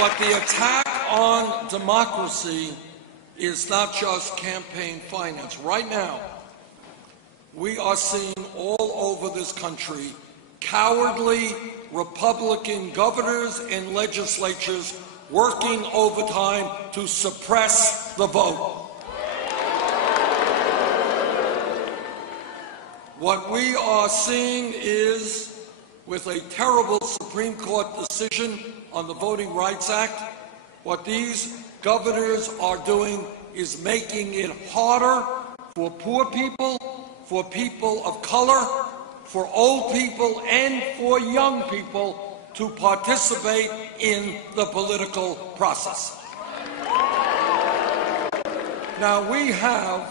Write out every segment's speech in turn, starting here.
But the attack on democracy is not just campaign finance. Right now, we are seeing all over this country cowardly Republican governors and legislatures working overtime to suppress the vote. What we are seeing is, with a terrible Supreme Court decision on the Voting Rights Act, what these governors are doing is making it harder for poor people, for people of color, for old people, and for young people to participate in the political process. Now, we have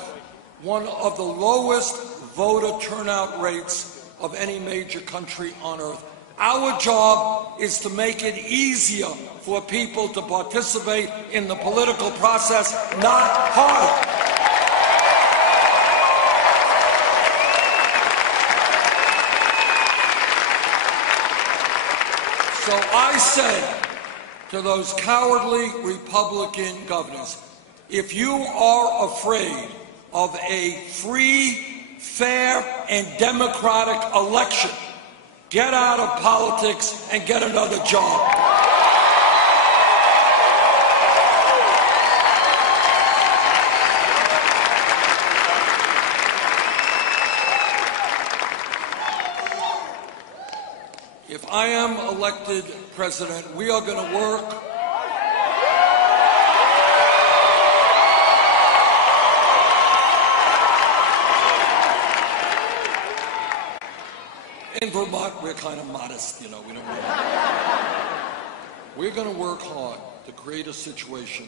one of the lowest voter turnout rates of any major country on earth. Our job is to make it easier for people to participate in the political process, not harder. So I say to those cowardly Republican governors, if you are afraid of a free, fair, and democratic election, get out of politics and get another job. If I am elected president, we are going to work in Vermont. We're kind of modest, you know, we don't really. We're going to work hard to create a situation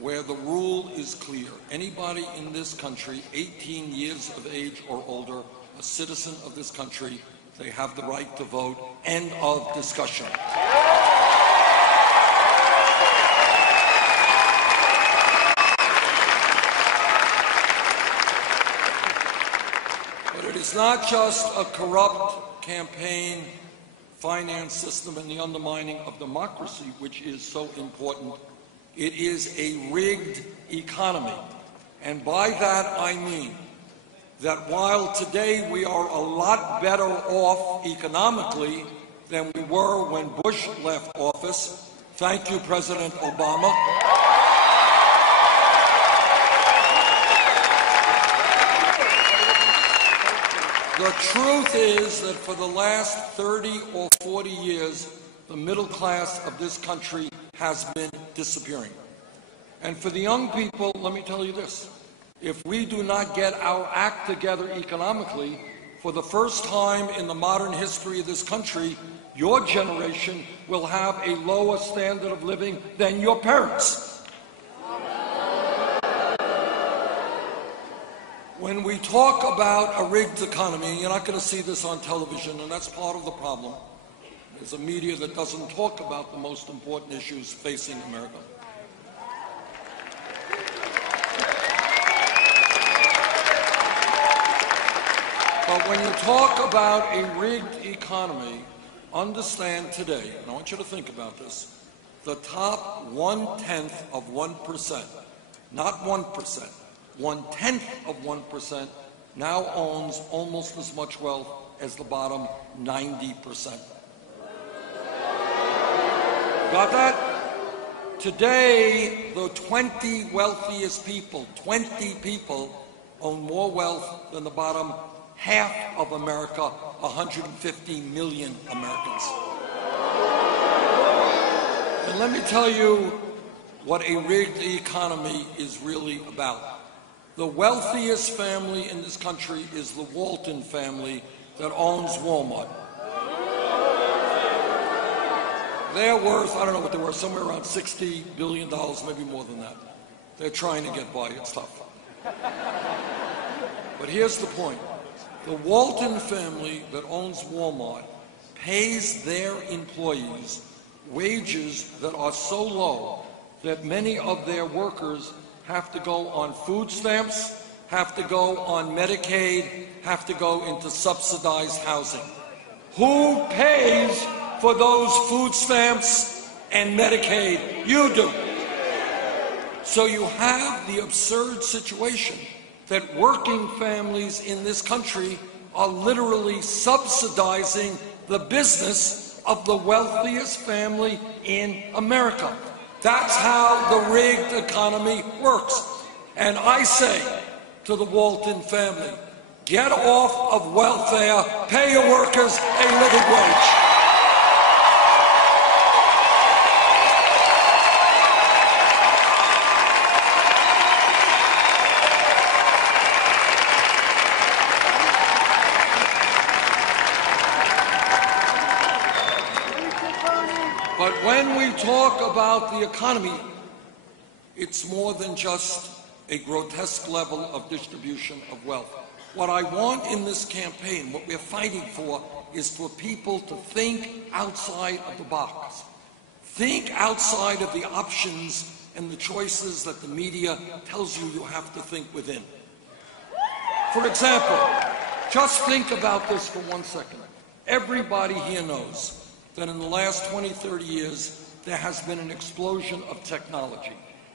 where the rule is clear. Anybody in this country, 18 years of age or older, a citizen of this country, they have the right to vote. End of discussion. But it is not just a corrupt campaign finance system and the undermining of democracy, which is so important. It is a rigged economy. And by that I mean that while today we are a lot better off economically than we were when Bush left office, thank you, President Obama, the truth is that for the last 30 or 40 years, the middle class of this country has been disappearing. And for the young people, let me tell you this. If we do not get our act together economically, for the first time in the modern history of this country, your generation will have a lower standard of living than your parents. When we talk about a rigged economy, you're not going to see this on television, and that's part of the problem. There's a media that doesn't talk about the most important issues facing America. But when you talk about a rigged economy, understand today, and I want you to think about this, the top 1/10 of 1%, not 1%, 1/10 of 1% now owns almost as much wealth as the bottom 90%. Got that? Today, the 20 wealthiest people, 20 people, own more wealth than the bottom half of America, 150 million Americans. And let me tell you what a rigged economy is really about. The wealthiest family in this country is the Walton family that owns Walmart. They're worth, I don't know what they're worth, somewhere around $60 billion, maybe more than that. They're trying to get by. It's tough. But here's the point. The Walton family that owns Walmart pays their employees wages that are so low that many of their workers have to go on food stamps, have to go on Medicaid, have to go into subsidized housing. Who pays for those food stamps and Medicaid. You do. So you have the absurd situation that working families in this country are literally subsidizing the business of the wealthiest family in America. That's how the rigged economy works. And I say to the Walton family, get off of welfare, pay your workers a living wage. But when we talk about the economy, it's more than just a grotesque level of distribution of wealth. What I want in this campaign, what we're fighting for, is for people to think outside of the box. Think outside of the options and the choices that the media tells you you have to think within. For example, just think about this for 1 second. Everybody here knows that in the last 20, 30 years, there has been an explosion of technology.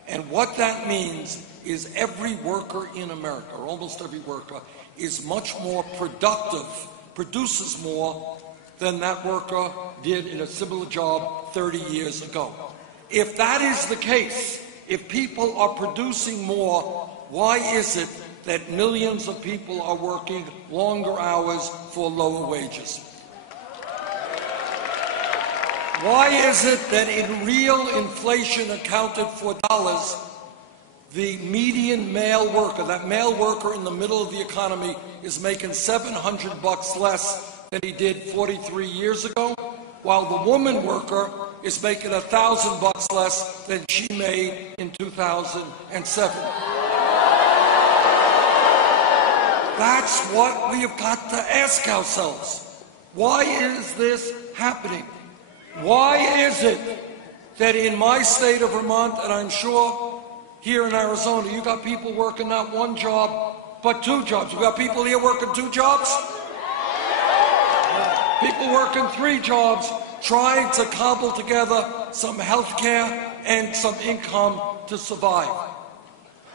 And what that means is every worker in America, or almost every worker, is much more productive, produces more than that worker did in a similar job 30 years ago. If that is the case, if people are producing more, why is it that millions of people are working longer hours for lower wages? Why is it that in real inflation accounted for dollars, the median male worker, that male worker in the middle of the economy, is making $700 less than he did 43 years ago, while the woman worker is making $1,000 less than she made in 2007? That's what we have got to ask ourselves. Why is this happening? Why is it that in my state of Vermont, and I'm sure here in Arizona, you got people working not one job, but two jobs? You got people here working two jobs? People working three jobs, trying to cobble together some health care and some income to survive.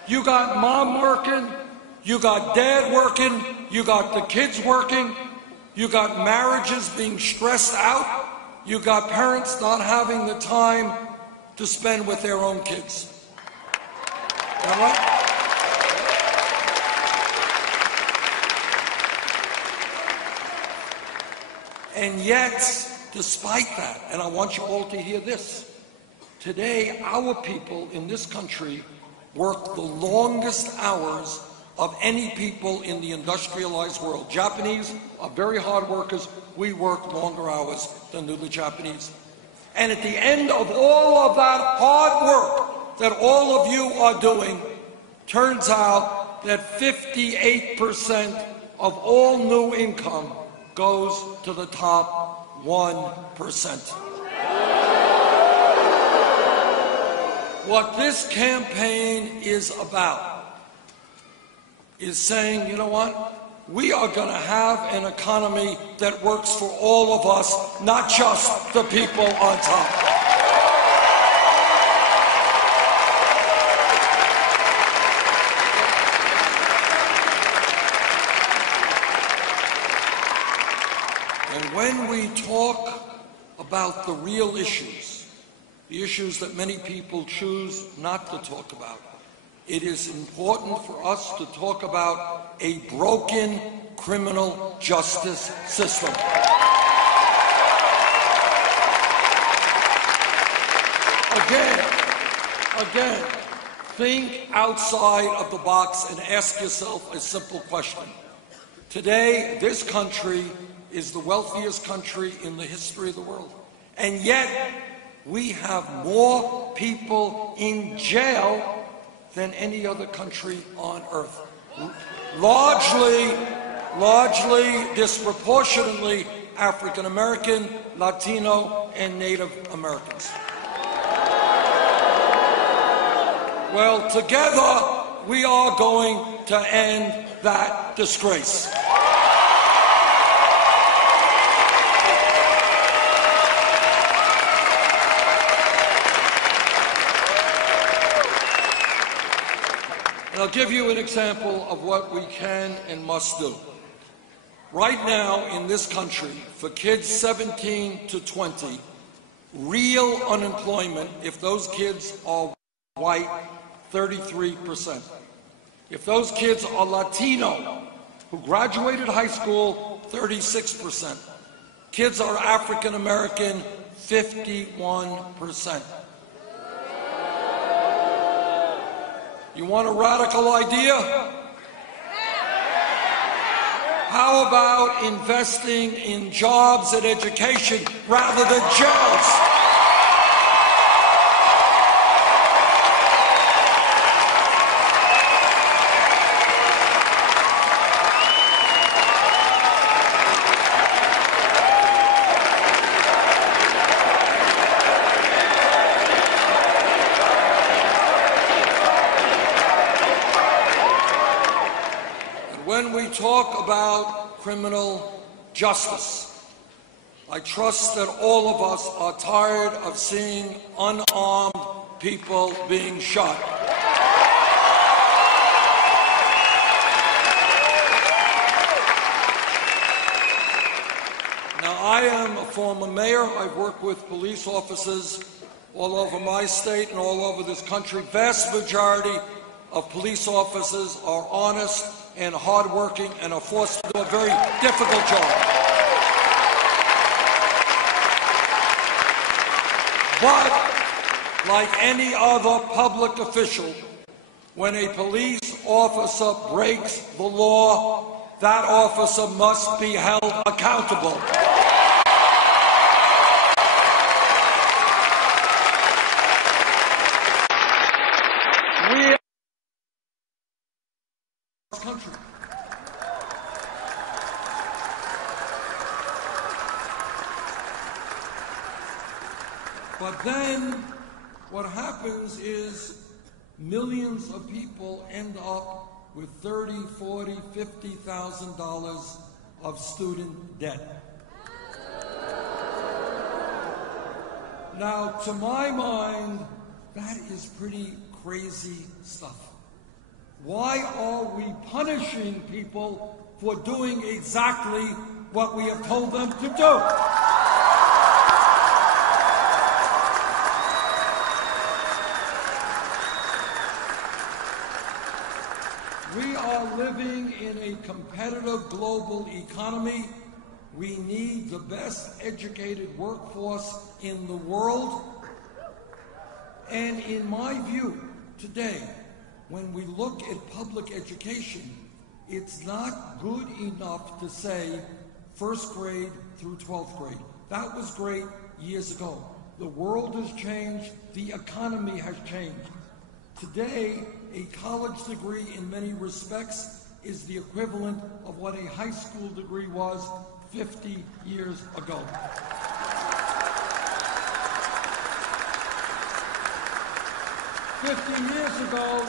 You got mom working, you got dad working, you got the kids working, you got marriages being stressed out, you got parents not having the time to spend with their own kids. All right? And yet, despite that, and I want you all to hear this, today our people in this country work the longest hours of any people in the industrialized world. Japanese are very hard workers. We work longer hours than do the Japanese. And at the end of all of that hard work that all of you are doing, turns out that 58% of all new income goes to the top 1%. What this campaign is about is saying, you know what? We are going to have an economy that works for all of us, not just the people on top. And when we talk about the real issues, the issues that many people choose not to talk about, it is important for us to talk about a broken criminal justice system. Again, think outside of the box and ask yourself a simple question. Today, this country is the wealthiest country in the history of the world. And yet, we have more people in jail than any other country on earth. Largely, disproportionately African American, Latino, and Native Americans. Well, together we are going to end that disgrace. give you an example of what we can and must do. Right now in this country, for kids 17 to 20, real unemployment, if those kids are white, 33%. If those kids are Latino, who graduated high school, 36%. Kids are African American, 51%. You want a radical idea? How about investing in jobs and education rather than jails? When we talk about criminal justice, I trust that all of us are tired of seeing unarmed people being shot. Now, I am a former mayor. I've worked with police officers all over my state and all over this country. Vast majority of police officers are honest and hardworking and are forced to do a very difficult job. But, like any other public official, when a police officer breaks the law, that officer must be held accountable. Country. But then what happens is millions of people end up with $30,000, $40,000, $50,000 of student debt. Now, to my mind, that is pretty crazy stuff. Why are we punishing people for doing exactly what we have told them to do? We are living in a competitive global economy. We need the best educated workforce in the world. And in my view, today, when we look at public education, it's not good enough to say first grade through 12th grade. That was great years ago. The world has changed. The economy has changed. Today, a college degree in many respects is the equivalent of what a high school degree was 50 years ago. 50 years ago,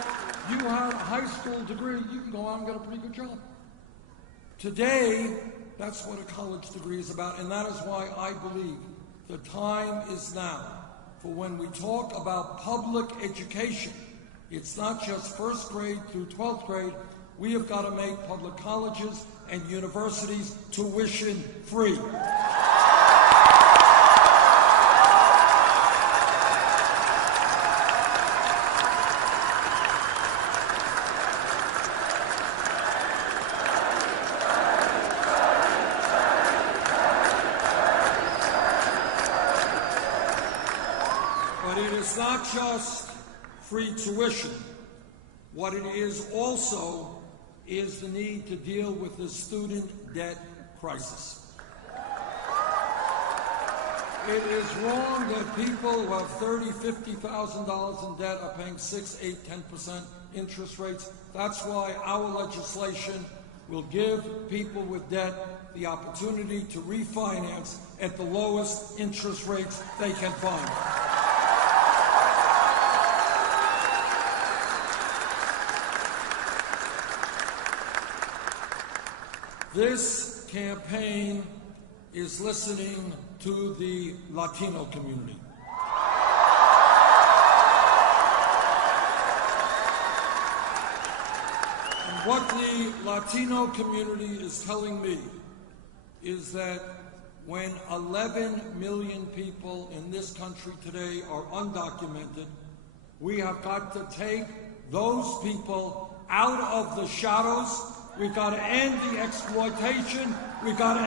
you had a high school degree, you can go out and get a pretty good job. Today, that's what a college degree is about, and that is why I believe the time is now for when we talk about public education, it's not just first grade through 12th grade, we have got to make public colleges and universities tuition free. But it is not just free tuition. What it is also is the need to deal with the student debt crisis. It is wrong that people who have $30,000, $50,000 in debt are paying 6, 8, 10% interest rates. That's why our legislation will give people with debt the opportunity to refinance at the lowest interest rates they can find. This campaign is listening to the Latino community. What the Latino community is telling me is that when 11 million people in this country today are undocumented, we have got to take those people out of the shadows. We've got to end the exploitation. We've got to